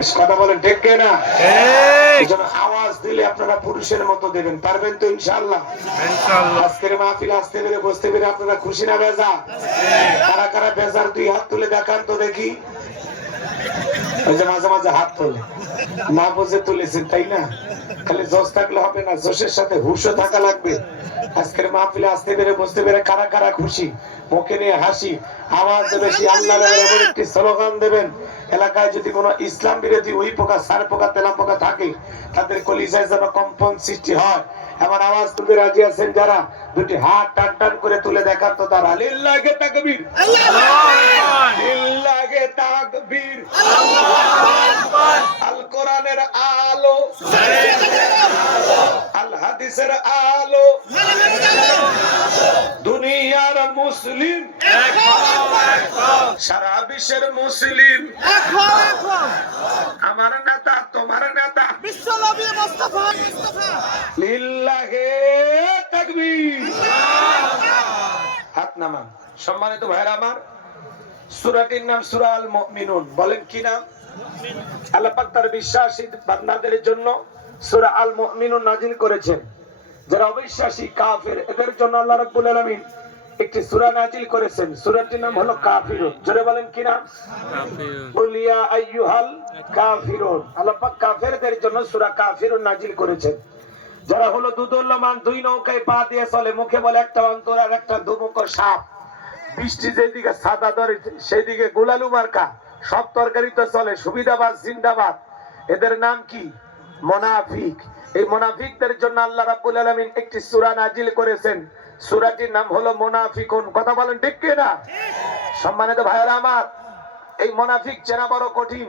কথা বলেন ঠিক না? এজন্য আওয়াজ দিলে আপনারা পুরুষের মতো দেবেন, পারবেন তো ইনশাআল্লাহ? ইনশাআল্লাহ। আজকের মাহফিল আসতে পেরে বসতে পেরে আপনারা খুশি না বেজা? কারা কারা বেজার দুই হাত তুলে দেখান তো দেখি। ওই যে মাঝে মাঝে হাত তোলে, না বুঝে তুলেছেন তাই না? খালি জোশ থাকলে হবে না, জোশের সাথে হুশও থাকা লাগবে। আজকের মাহফিলে আসতে পেরে বসতে পেরে কারা কারা খুশি, মুখে নিয়ে হাসি, আওয়াজ বেশি আল্লাহ এমন একটি স্লোগান দেবেন, এলাকায় যদি কোনো ইসলাম বিরোধী ওই পোকা সার পোকা তেলা পোকা থাকে তাদের কলিজায় যেন কম্পন সৃষ্টি হয়। এমন আওয়াজ তুলে রাজি আছেন যারা? দুটি হাত টান টান করে তুলে দেখান তো তারা। লিল্লাহি তাকবীর, লিল্লাহি তাকবীর, আল কোরআনের আলো, আল হাদিসের আলো, দুনিয়ার মুসলিম, সারা বিশ্বের মুসলিম, আমার নেতা তোমার নেতা বিশ্বনবী মুস্তাফা, লিল্লাহি তাকবীর। হাত নামান। সম্মানিত ভাইরা আমার, সূরাটির নাম সূরা আল মুমিনুন। বলেন কি নাম? আল্লাহ পাক তার বিশ্বাসী বান্দাদের জন্য সূরা আল মুমিনুন নাযিল করেছেন। যারা অবিশ্বাসী কাফের এদের জন্য আল্লাহ রাব্বুল আলামিন একটি সূরা নাযিল করেছেন। সূরাটির নাম হলো কাফিরুন। জোরে বলেন কি নাম? কাফিরুন। কুল ইয়া আইয়ুহাল কাফিরুন। আল্লাহ পাক কাফেরদের জন্য সূরা কাফিরুন নাযিল করেছেন। যারা হলো দুদুল্যমান, দুই নৌকায় পা দিয়ে চলে, মুখে বলে একটা অন্তর আর একটা দুমুখো সাপ, বৃষ্টি যেদিকে সাদা ধরে সেদিকে গোলালু মার্কা, সব তরকারিতে চলে, সুবিধাবাদ জিন্দাবাদ। এদের নাম কি? মুনাফিক। এই মুনাফিকদের জন্য আল্লাহ রাব্বুল আলামিন একটি সূরা নাযিল করেছেন। সূরাটির নাম হলো মুনাফিকুন। কথা বলেন ঠিক কি না? সম্মানিত ভাইরা আমার, এই মুনাফিক চেনা বড় কঠিন।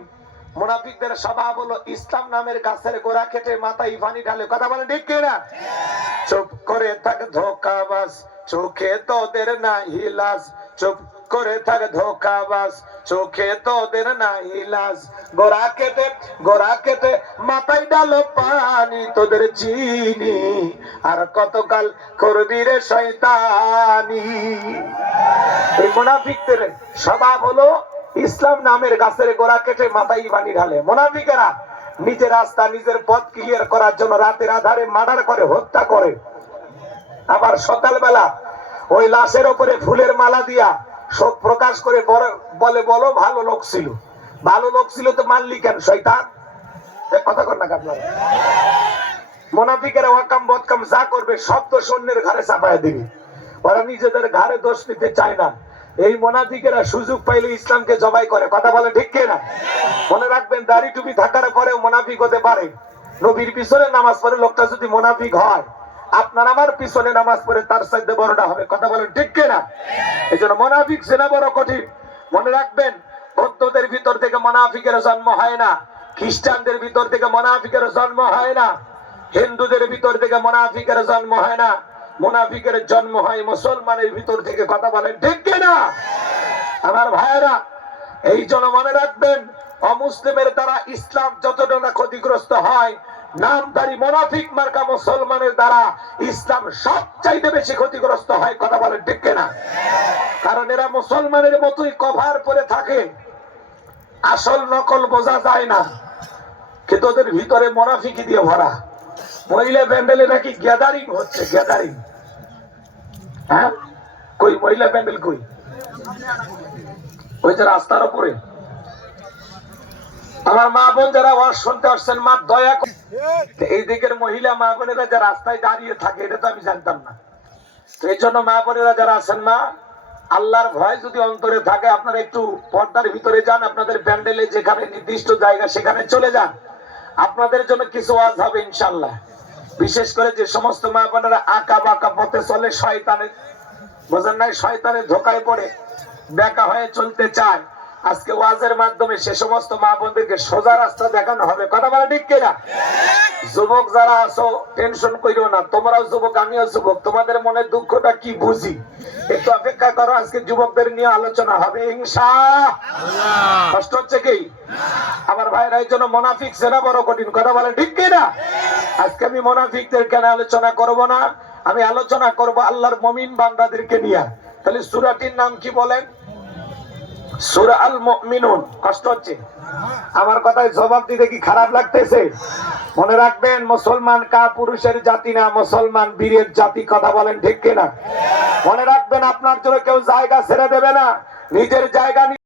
মুনাফিকদের স্বভাব হলো ইসলাম নামের গাছের গোড়া কেটে মাথায় পানি ঢালে। কথা বলেন ঠিক কি না? চুপ করে থাক ধোঁকাবাজ, চোখে তোদের নাই লাজ। চুপ করে থাক ধোঁকাবাজ, চোখে তোদের নাই লাজ। গোড়া কেটে মাথায় ডালো পানি, তোদের চিনি আর কতকাল করবি রে শয়তানি। এই মুনাফিকদের স্বভাব হলো ইসলাম নামের গাছের গোড়া কেটে মাথায় পানি ঢালে। মুনাফিকেরা নিজের রাস্তা নিজের পথ ক্লিয়ার করার জন্য রাতের আধারে মার্ডার করে, হত্যা করে। আবার সকালবেলা ওই লাশের উপরে ফুলের মালা দিয়া শোক প্রকাশ করে বলে, বলো ভালো লোক ছিল। ভালো লোক ছিল তো মানলি কেন শয়তান? কথা কর না আপনারা। মুনাফিকেরা ওয়াকাম বদকাম যা করবে সব তো সৈন্যের ঘাড়ে চাপায় দিবে। ওরা নিজেদের ঘাড়ে দোষ নিতে চায় না। এই মুনাফিকেরা সুযোগ পাইলে ইসলামকে জবাই করে। কথা বলে ঠিক কি না? মনে রাখবেন, দাড়ি টুপি থাকার পরেও মুনাফিক হতে পারে। নবীর পিছনে নামাজ পড়ে লোকটা যদি মুনাফিক হয়, আপনার আমার পিছনে নামাজ পড়ে তার চাইতে বড়টা হবে। কথা বলেন ঠিক কি না? এজন্য মুনাফিক চেনা বড় কঠিন। মনে রাখবেন, বৌদ্ধদের ভিতর থেকে মুনাফিকের জন্ম হয় না, খ্রিস্টানদের ভিতর থেকে মুনাফিকের জন্ম হয় না, হিন্দুদের ভিতর থেকে মুনাফিকের জন্ম হয় না, মুনাফিকের জন্ম হয় মুসলমানের ভিতর থেকে। কথা বলেন ঠিক কি না? আমার ভাইয়েরা, এই জন্য মনে রাখবেন, অমুসলিমের দ্বারা ইসলাম যতটা না ক্ষতিগ্রস্ত হয়, নামধারী মুনাফিক মার্কা মুসলমানের দ্বারা ইসলাম সবচাইতে বেশি ক্ষতিগ্রস্ত হয়। কথা বলেন ঠিক কি না? কারণ এরা মুসলমানের মতোই কভার পরে থাকে, আসল নকল বোঝা যায় না, কিন্তু ওদের ভিতরে মুনাফিকি দিয়ে ভরা। মহিলা প্যান্ডেলে নাকি গ্যাদারিং হচ্ছে, গ্যাদারিং। হ্যাঁ, কই মহিলা প্যান্ডেল কই? ওই যে রাস্তার উপরে। আমার মা বোন যারা ওয়াজ শুনতে আসছেন, মা দয়া করে এই দিকের মহিলা মা বোনেরা যারা রাস্তায় দাঁড়িয়ে থাকে, এটা তো আমি জানতাম না। এই জন্য মা বোনেরা যারা আছেন, মা, আল্লাহর ভয় যদি অন্তরে থাকে, আপনারা একটু পর্দার ভিতরে যান, আপনাদের প্যান্ডেলে যেখানে নির্দিষ্ট জায়গা সেখানে চলে যান। আপনাদের জন্য কিছু ওয়াজ হবে ইনশাআল্লাহ। বিশেষ করে যে সমস্ত মা বোনেরা আঁকা বাঁকা পথে চলে, শয়তানের, বোঝেন নাই, শয়তানের ধোকায় পড়ে বেঁকা হয়ে চলতে চায়, আজকে ওয়াজের মাধ্যমে সে সমস্ত মা বোনদেরকে সোজা রাস্তা দেখানো হবে। কথা বলে ঠিক কিনা? যুবক যারা আছো, টেনশন করিও না, তোমরাও যুবক, আমিও যুবক, তোমাদের মনের দুঃখটা কি বুঝি, একটু অপেক্ষা করো, আজকে যুবকদের নিয়ে আলোচনা হবে ইনশাআল্লাহ। কষ্ট হচ্ছে কি আমার ভাইরা? এই জন্য মুনাফিক চেনা বড় কঠিন। কথা বলে ঠিক কিনা? আজকে আমি মুনাফিকদের কেন আলোচনা করব না, আমি আলোচনা করব আল্লাহর মুমিন বান্দাদেরকে নিয়ে। তাহলে সূরাটির নাম কি বলেন? সূরা আল মুমিনুন। কষ্ট হচ্ছে আমার কথায় জবাব দিতে? কি খারাপ লাগতেছে? মনে রাখবেন, মুসলমান পুরুষের জাতি না, মুসলমান বীরের জাতি। কথা বলেন ঠিক কিনা? মনে রাখবেন, আপনার জন্য কেউ জায়গা ছেড়ে দেবে না, নিজের জায়গা